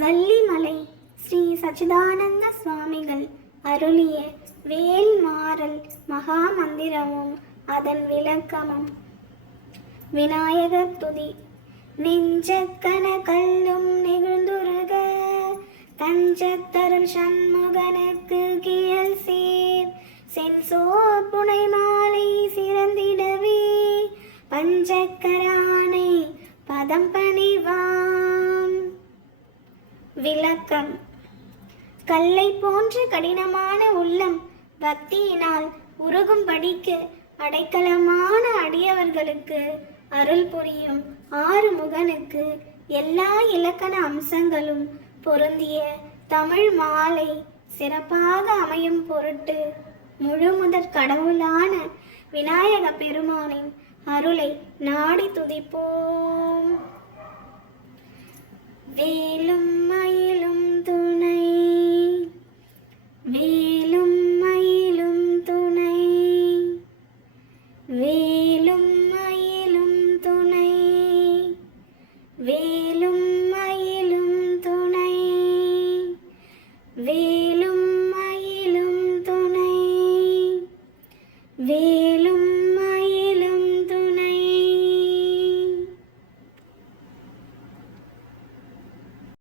வள்ளிமலை ஸ்ரீ சச்சிதானந்த சுவாமிகள் அருளிய வேல்மாறல் மகா மந்திரமும் அதன் விளக்கமும். விநாயகர் துதி. நெஞ்சக்கன கல்லும் நெகிழ்ந்துருக தஞ்சத்தருள் சண்முகனுக்கு கியல் சேர் சென்சோர் புனை மாலை சிறந்திடவே பஞ்சக்கரானை பதம் பணிவாம். விளக்கம். கல்லை போன்ற கடினமான உள்ளம் பக்தியினால் உருகும்படிக்கு அடைக்கலமான அடியவர்களுக்கு அருள் புரியும் ஆறுமுகனுக்கு எல்லா இலக்கண அம்சங்களும் பொருந்திய தமிழ் மாலை சிறப்பாக அமையும் பொருட்டு முழுமுதற் கடவுளான விநாயக பெருமானின் அருளை நாடி துதிப்போம். வேலும் மயிலும் துணை, வேலும் மயிலும் துணை, வேலும் மயிலும் துணை, வேலும் மயிலும் துணை, வேலும் மயிலும் துணை, வேலும்